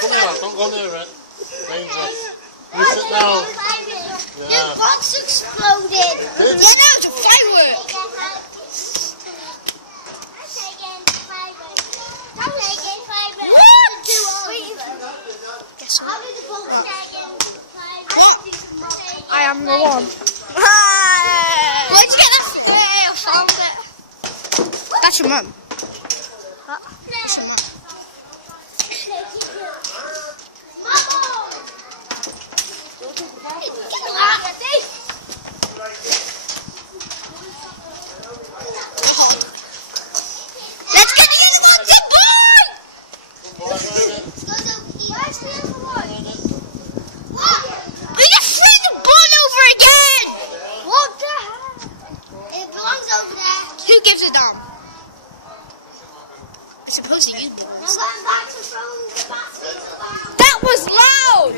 Come here, man. Don't go near it. Dangerous. You sit down. The Yeah. box exploded. Yeah, that was a firework. Guess what? I am the one. Where'd you get that from? I found it. That's your mum. That's your mum. Let's get the unicorns aboard! We just threw the ball over again! What the hell? It belongs over there. Who gives a damn? I suppose you I'm balls. going back to throwing the basketball. That was loud!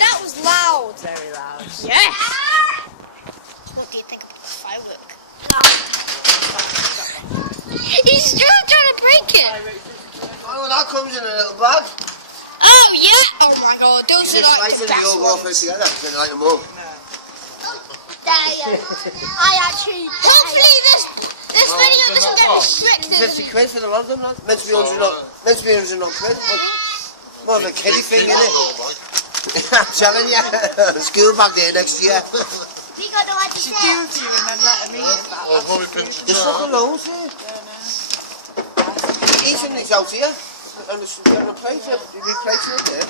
That was loud. Very loud. Yes! What do you think about this firework? He's still trying to break it! Oh, that comes in a little bag. Oh yeah! Oh my god, those Just are like slice the it and best go off it ones. together. Then light them up. I actually. Hopefully this video doesn't get restricted. 50 quid for the lot of them, lad. Meant to be 100 quid. More of a kiddie thing, isn't it? I'm telling you. School back there next year. We got to watch it. Oh, probably pinch. There's fucking loads there. Each of these out here. And there's a plate here. You need plates in there.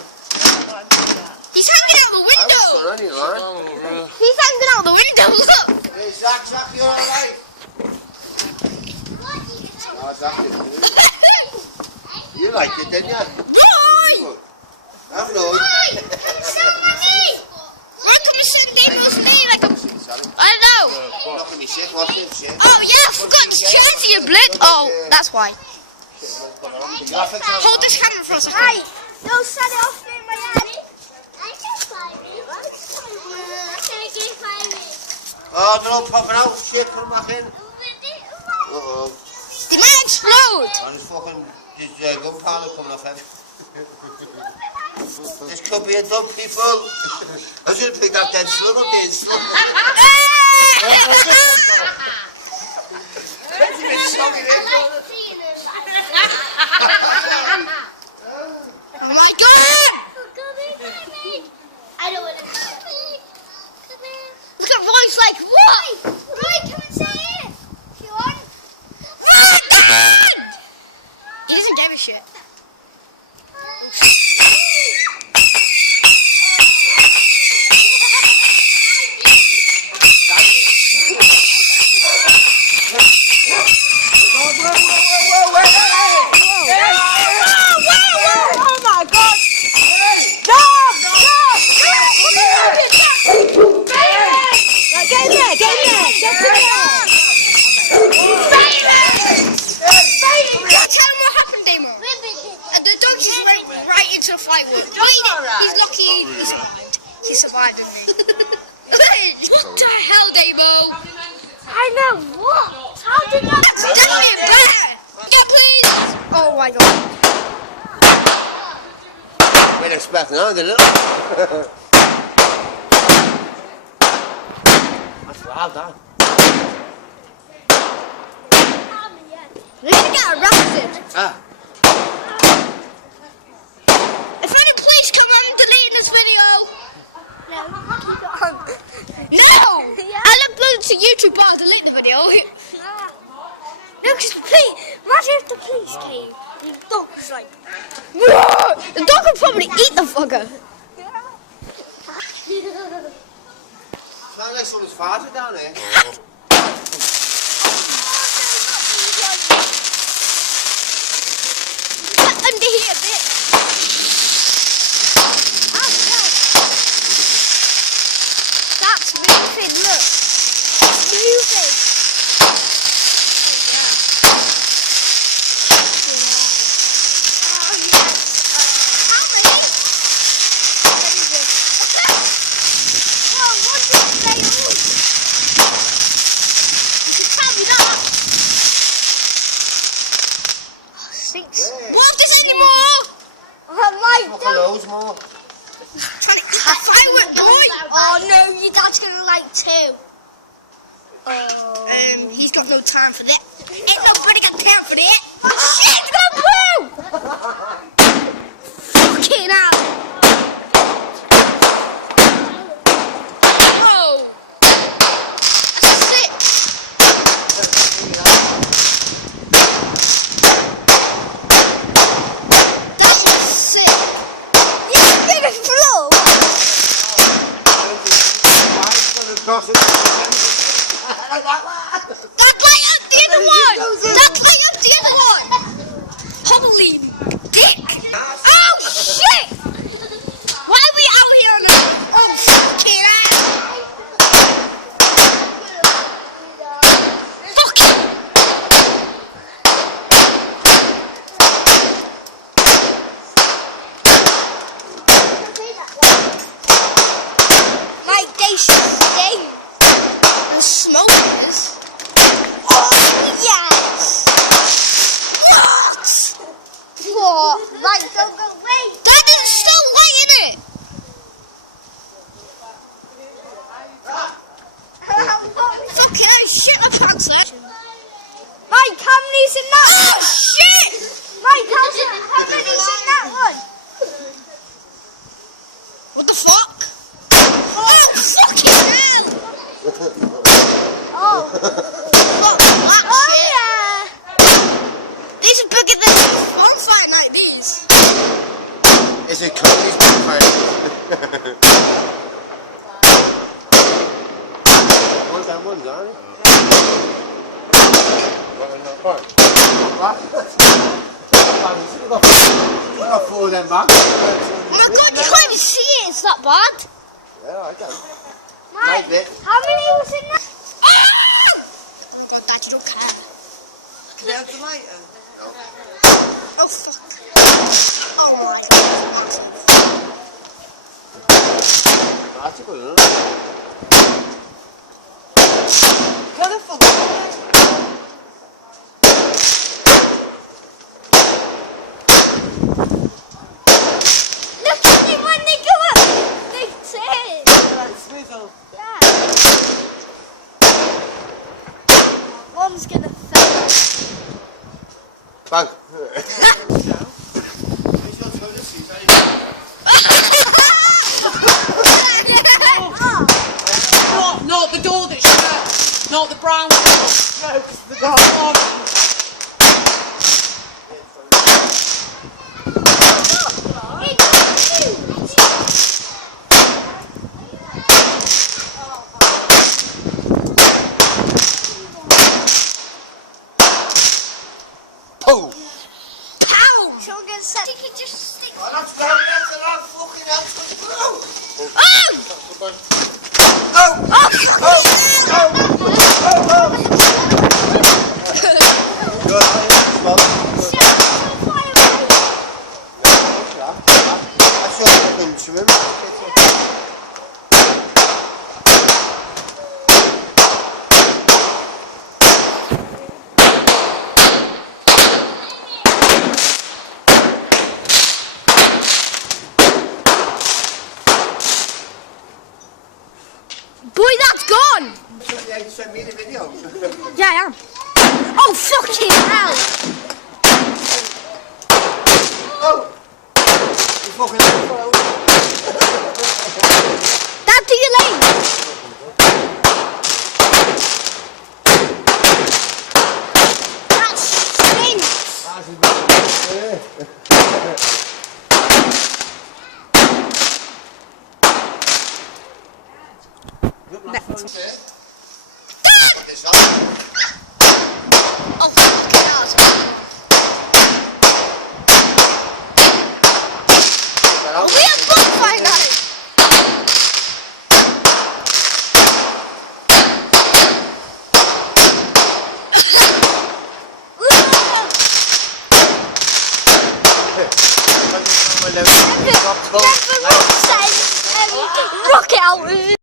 He's hanging out the I was window! on any line. He's hanging out the window, look! Hey, Zach, you alright? Oh, Zach didn't do it. You liked it, didn't you? No! I've known. Why come you sit in Gabriel's knee like a... I don't know. Not gonna be sick, what's it? Sick. Oh yeah, I forgot to charge your blood. Oh, that's why. Hold this camera for a second. Right. Don't set it off in my head. I can find it. I can't get find it. Oh, they're all popping out. Shit, put them back in. Uh-oh. They might explode. And there's fucking gunpowder coming off him. This could be a dub, people. I was going to pick that dead slug up there and slug. Oh my god! I don't want to. Look at Roy's like, what? Roy, come and say it. If you want. Run! He doesn't give a shit. Oh my God! Right, get in there! Get in there! Tell him what happened, Damo. The dog just went right into the firework. He's lucky he survived. He survived, didn't he? What the hell, Damo? I know what. How did that? That's definitely a bear. Yeah, please. Oh my god. We're expecting that, didn't it? That's loud, that. We're gonna get arrested. Ah. If any police come, I'm deleting this video. No, keep it on. No! I'll upload it to YouTube, but I'll delete the video. No, because imagine if the police came and the dog was like, The dog will probably eat the fucker. Sounds like someone's farted down here. Get under here, bitch. oh no. That's moving, look. It's moving. Oh yes. How many? Whoa, what did they all? look on those more. A firework boy! Oh no, your dad's gonna like too. He's got no time for that. Ain't nobody got time for that. Shit, go blue! Fucking hell! Oh! That's sick! That was sick! You big as blue! Across it. That light up the other one! That light up the other one! Holy dick! Oh shit! Why are we out here on the... Oh fucking hell! Fucking... Like they should stay and smoke this. Oh yes! What? What? Right, don't go away. That is still lighting it. Fucking hell, shit my pants there. Mike, how many's in that one? Oh shit! Mike, how many's in that one? What the fuck? Oh fucking hell! Oh. Fuck that shit. Yeah. These are bigger than bonfire night, these. Is it Cody's bonfire? One's that one's on it? You got four of them back. Oh my god, you can't even see it, it's that bad. Yeah, I can. Mike, Like it. how many was in that? Ah! Oh my god, Dad, you don't care. Can I have the light? Oh fuck. Oh my god, it's massive. That's a good one. Colourful. Look at them when they go up. They turn. Like swivel. Yeah. One's gonna fail. Bang. Not the door that's shut. Not the brown door. No, it's the door. Oh. Pow! Someone gonna say. You can just stick. Oh, that's down there to that fucking hell. Oh! Oh! Boy, that's gone! You sent me the video. Yeah, I am. Oh, fucking hell! Oh! You fucking Dad, do your lane! That stinks! Oh, fucking hell. We have bonfire night! Rocket out.